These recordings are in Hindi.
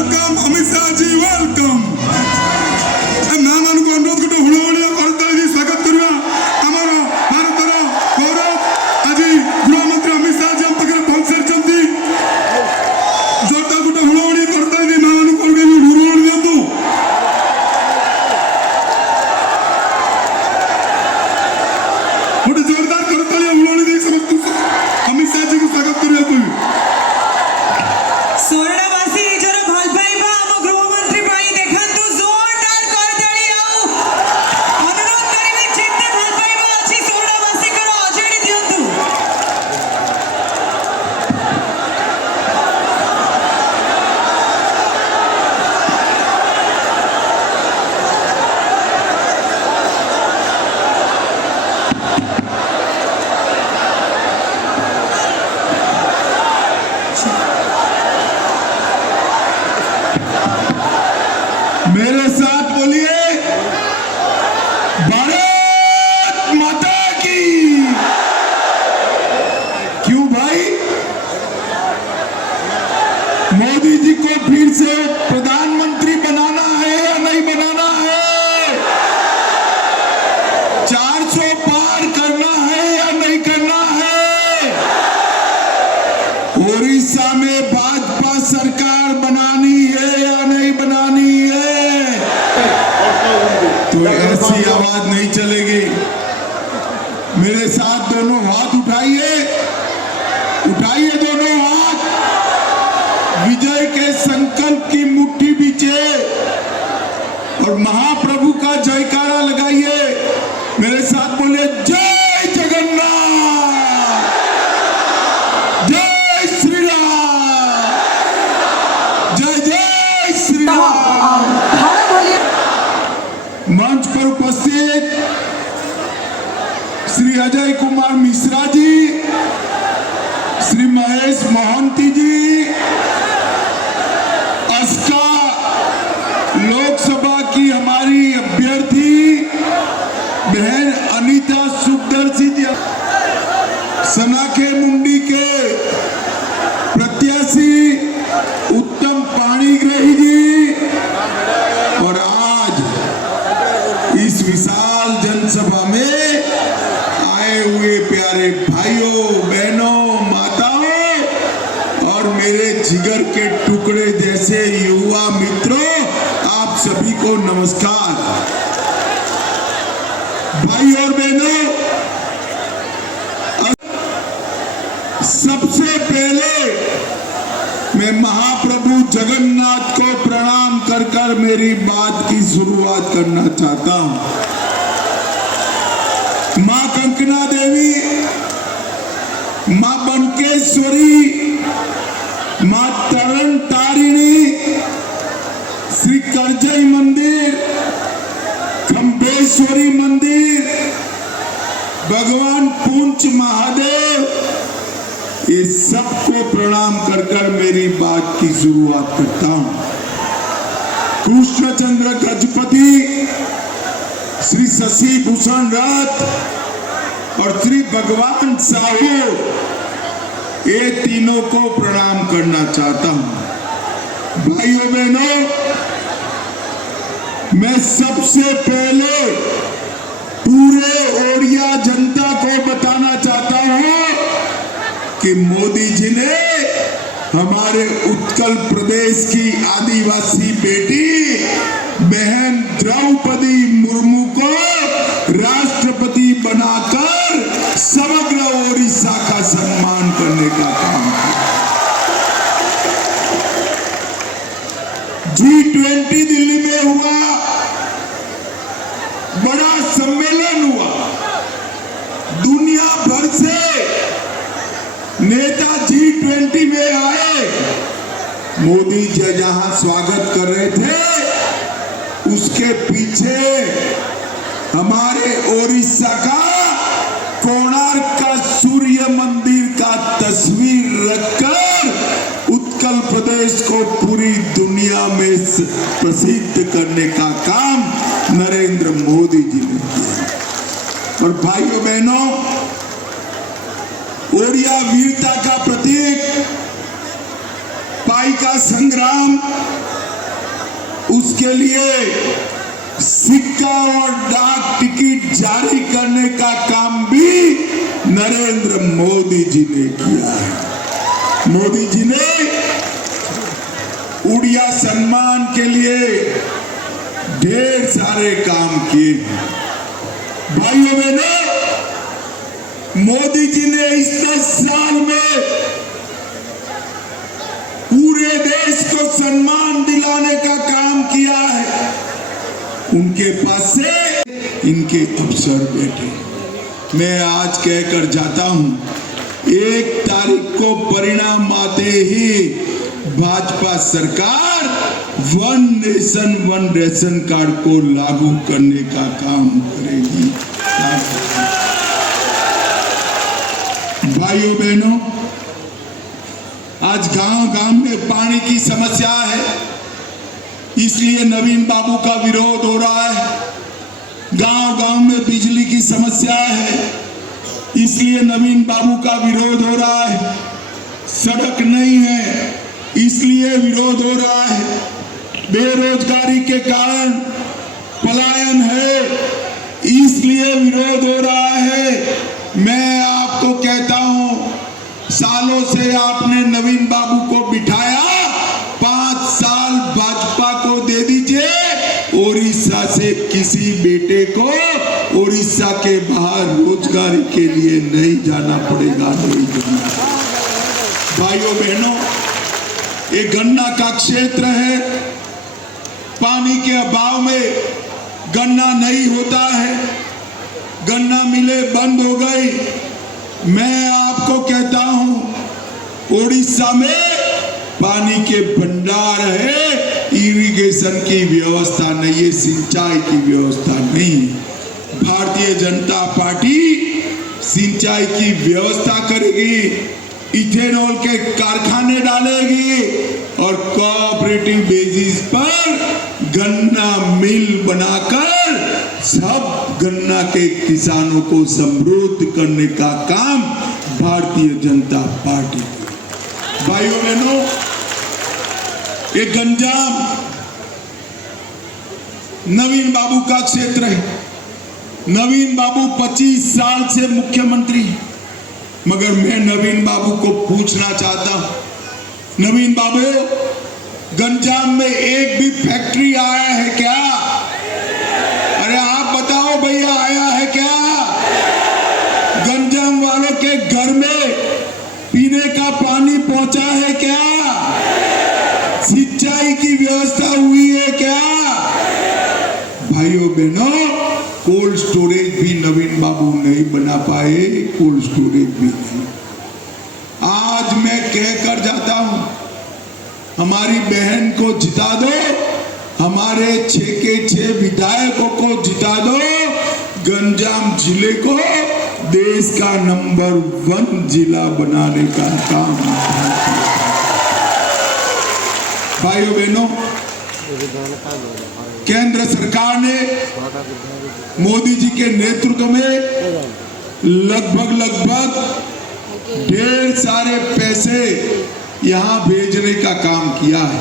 वेलकम अमित शाह जी वेलकम मैं मान को अनुरोध करते हुड़हुड़ी करताली स्वागत करवा आमर भारतर गौरव आज गृहमंत्री अमित शाह जी हम पाखे पहुंची सारी जोरदार गोटे हुड़हुड़ी करताली मैं मान को हुड़हुड़ी दिंतु गोटे जोरदार करताली हुड़हुड़ी दे समस्त अमित शाह जी को स्वागत करने को सोरडावासी निजर भल पाइबा हम गृहमंत्री पाई देखंतु जोरदार करताली आउ अनुरोध करिवे जेते भल पाइबा अछि सोरडावासी करो अजेडी दियंतु मेरे साथ बोलिए भारत माता की। क्यों भाई मोदी जी को फिर से प्रधानमंत्री बनाना है या नहीं बनाना है? 400 पार करना है या नहीं करना है? उड़ीसा में भाजपा सरकार बनानी है या नहीं बनानी है? तो ऐसी आवाज नहीं चलेगी। मेरे साथ दोनों हाथ उठाइए, उठाइए दोनों हाथ, विजय के संकल्प की मुट्ठी बीचे और महाप्रभु का जयकारा लगाइए। मेरे साथ बोले जय जगन्नाथ, जय श्री राम, जय जय श्री राम। मंच पर उपस्थित श्री अजय कुमार मिश्रा जी, श्री महेश मोहंती जी, अस्का लोकसभा की हमारी अभ्यर्थी बहन अनीता सुखदर्शी जी, सनाखे मुंडी के प्रत्याशी उत्तम पाणीग्राही जी और आज इस विशाल जनसभा में आए हुए प्यारे भाइयों बहनों माताओं और मेरे जिगर के टुकड़े जैसे युवा मित्रों, आप सभी को नमस्कार। भाई और बहनों, सबसे पहले मैं महाप्रभु जगन्नाथ को प्रणाम कर कर मेरी बात की शुरुआत करना चाहता हूं। मां कंकना देवी, मां बनकेश्वरी, मां तरण तारिणी, श्री करजई मंदिर, खंबेश्वरी मंदिर, भगवान पूंछ महादेव, ये सबको प्रणाम कर कर मेरी बात की शुरुआत करता हूं। कृष्णचंद्र गजपति, श्री शशि भूषण रथ और श्री भगवान साहू, ये तीनों को प्रणाम करना चाहता हूं। भाइयों बहनों, मैं सबसे पहले पूरे ओडिया जनता को बताना चाहता हूं कि मोदी जी ने हमारे उत्कल प्रदेश की आदिवासी बेटी बहन द्रौपदी मुर्मू को राष्ट्रपति बनाकर समग्र ओडिशा का सम्मान करने का काम किया। G20 दिल्ली में हुआ, बड़ा सम्मेलन हुआ, दुनिया भर से नेता G20 में आए। मोदी जी जहां स्वागत कर रहे थे, उसके पीछे हमारे ओडिशा का कोणार्क का सूर्य मंदिर का तस्वीर रखकर उत्कल प्रदेश को पूरी दुनिया में प्रसिद्ध करने का काम नरेंद्र मोदी जी ने किया। और भाइयों बहनों, ओडिया वीरता का प्रतीक भाई का संग्राम, उसके लिए सिक्का और डाक टिकट जारी करने का काम भी नरेंद्र मोदी जी ने किया है। मोदी जी ने उड़िया सम्मान के लिए ढेर सारे काम किए। भाइयों बहनों, मोदी जी ने इस 10 साल में पूरे देश को सम्मान दिलाने का काम किया है। उनके पास से इनके अफसर बैठे। मैं आज कहकर जाता हूं, 1 तारीख को परिणाम आते ही भाजपा सरकार 1 नेशन 1 रेशन कार्ड को लागू करने का काम करेगी। भाइयों बहनों, आज गांव-गांव में पानी की समस्या है, इसलिए नवीन बाबू का विरोध हो रहा है। गांव-गांव में बिजली की समस्या है, इसलिए नवीन बाबू का विरोध हो रहा है। सड़क नहीं है, इसलिए विरोध हो रहा है। बेरोजगारी के कारण पलायन है, इसलिए विरोध हो रहा है। मैं आपको कहता हूं, सालों से आपने नवीन बाबू को बिठाया, 5 साल भाजपा को दे दीजिए। ओडिशा से किसी बेटे को ओडिशा के बाहर रोजगारी के लिए नहीं जाना पड़ेगा, नहीं जाना। भाइयों बहनों, ये गन्ना का क्षेत्र है, पानी के अभाव में गन्ना नहीं होता है, गन्ना मिलें बंद हो गई। मैं आपको कहता हूं, ओडिशा में पानी के भंडार है, इरिगेशन की व्यवस्था नहीं है, सिंचाई की व्यवस्था नहीं। भारतीय जनता पार्टी सिंचाई की व्यवस्था करेगी, इथेनॉल के कारखाने डालेगी और कोऑपरेटिव बेसिस पर गन्ना मिल बनाकर सब गन्ना के किसानों को समृद्ध करने का काम भारतीय जनता पार्टी। भाइयों बहनों, ये गंजाम नवीन बाबू का क्षेत्र है। नवीन बाबू 25 साल से मुख्यमंत्री, मगर मैं नवीन बाबू को पूछना चाहता हूं, नवीन बाबू, गंजाम में एक भी फैक्ट्री आया है क्या? अरे आप बताओ भैया, आया है क्या? गंजाम वालों के घर में पीने का पानी पहुंचा है क्या? सिंचाई की व्यवस्था हुई है क्या? भाइयों बहनों, कोल्ड स्टोरेज भी नवीन बाबू नहीं बना पाए, कोल्ड स्टोरेज भी नहीं। आज मैं कहकर जाता हूं, हमारी बहन को जिता दो, हमारे 6 के 6 विधायकों को जिता दो, गंजाम जिले को देश का नंबर 1 जिला बनाने का काम। भाइयों बहनों, केंद्र सरकार ने मोदी जी के नेतृत्व में लगभग ढेर सारे पैसे यहां भेजने का काम किया है।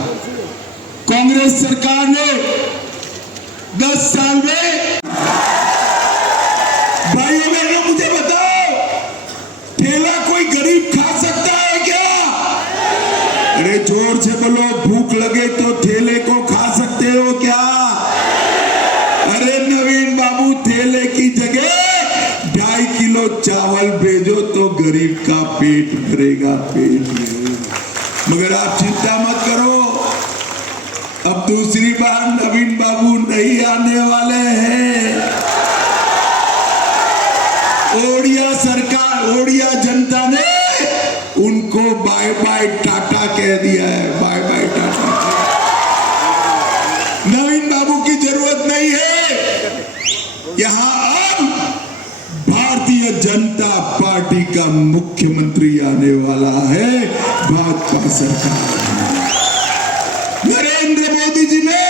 कांग्रेस सरकार ने 10 साल में, भाइयों बहनों मुझे बताओ, ठेला कोई गरीब खा सकता है क्या? अरे जोर से बोलो, भूख लगे तो ठेले को खा सकते हो क्या? अरे नवीन बाबू, ठेले की जगह 2.5 किलो चावल भेजो तो गरीब का पेट भरेगा, पेट भरेगा। मगर आप चिंता मत करो, अब दूसरी बार नवीन बाबू नहीं आने वाले हैं। ओडिया सरकार, ओडिया जनता ने उनको बाय बाय टाटा कह दिया है, बाय बाय टाटा। नवीन बाबू की जरूरत नहीं है। यहां अब भारतीय जनता पार्टी का मुख्यमंत्री आने वाला है, भाजपा सरकार। नरेंद्र मोदी जी ने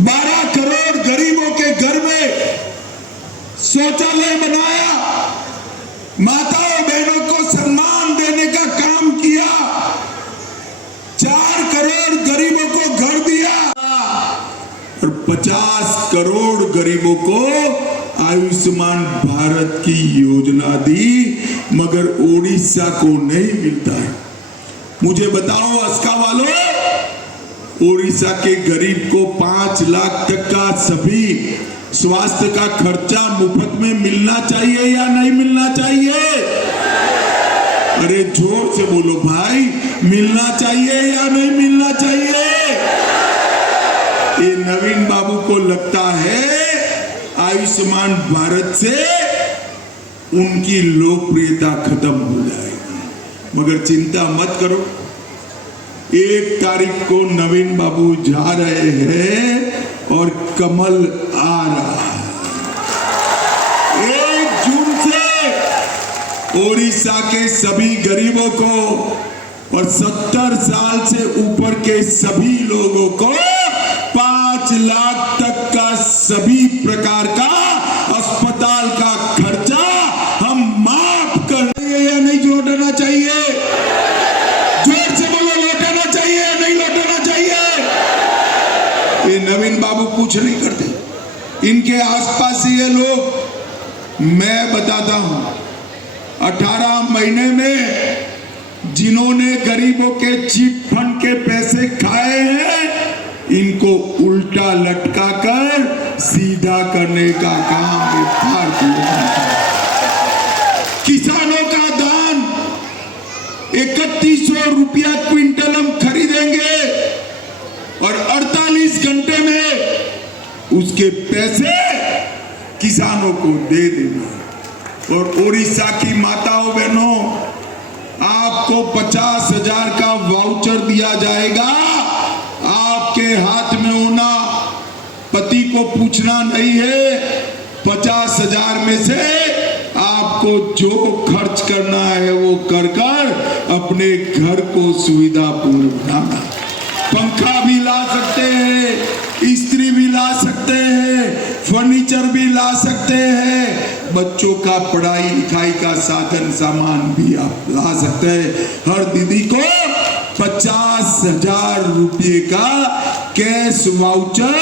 12 करोड़ गरीबों के घर में शौचालय बनाया, माताओं बहनों को सम्मान देने का काम किया। 50 करोड़ गरीबों को आयुष्मान भारत की योजना दी, मगर ओडिशा को नहीं मिलता है। मुझे बताओ अस्का वालों, ओडिशा के गरीब को 5 लाख तक का सभी स्वास्थ्य का खर्चा मुफ्त में मिलना चाहिए या नहीं मिलना चाहिए? अरे जोर से बोलो भाई, मिलना चाहिए या नहीं मिलना चाहिए? ये नवीन बाबू को लगता है आयुष्मान भारत से उनकी लोकप्रियता खत्म हो जाएगी, मगर चिंता मत करो। 1 तारीख को नवीन बाबू जा रहे हैं और कमल आ रहा है। 1 जून से ओडिशा के सभी गरीबों को और 70 साल से ऊपर के सभी लोगों को 5 लाख तक का सभी प्रकार का अस्पताल का खर्चा हम माफ कर देंगे या नहीं लौटाना चाहिए? जोर से बोलो, लौटाना चाहिए या नहीं लौटाना चाहिए? ये नवीन बाबू कुछ नहीं करते, इनके आसपास ये लोग, मैं बताता हूं, 18 महीने में जिन्होंने गरीबों के चिट फंड के पैसे खाए हैं, इनको उल्टा लटका कर सीधा करने का काम भारतीय जनता। किसानों का धान 3100 रुपया क्विंटल हम खरीदेंगे और 48 घंटे में उसके पैसे किसानों को दे देंगे। और ओडिशा की माताओं बहनों, आपको 50,000 का वाउचर दिया जाएगा। आपके हाथ में होना, पति को पूछना नहीं है। 50,000 में से आपको जो खर्च करना है वो कर अपने घर को सुविधापूर्ण बनाना। पंखा भी ला सकते हैं, इस्त्री भी ला सकते हैं, फर्नीचर भी ला सकते हैं, बच्चों का पढ़ाई लिखाई का साधन सामान भी आप ला सकते हैं। हर दीदी को 50,000 रुपये का कैश वाउचर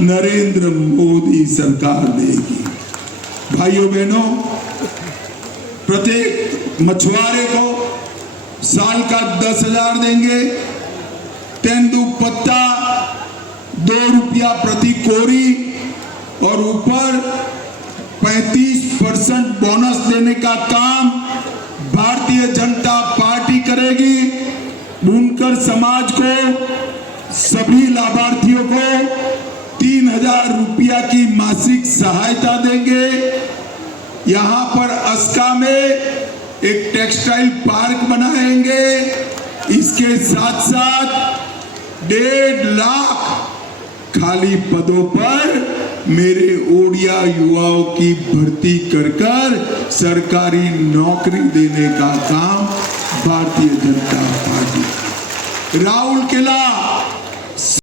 नरेंद्र मोदी सरकार देगी। भाइयों बहनों, प्रत्येक मछुआरे को साल का 10,000 देंगे। तेंदुपत्ता 2 रुपया प्रति कोरी और ऊपर 35% बोनस देने का काम भारतीय जनता पार्टी करेगी। बुनकर समाज को, सभी लाभार्थियों को 3,000 रुपया की मासिक सहायता देंगे। यहाँ पर अस्का में एक टेक्सटाइल पार्क बनाएंगे। इसके साथ साथ 1.5 लाख खाली पदों पर मेरे ओडिया युवाओं की भर्ती कर सरकारी नौकरी देने का काम भारतीय जनता पार्टी। राउरकेला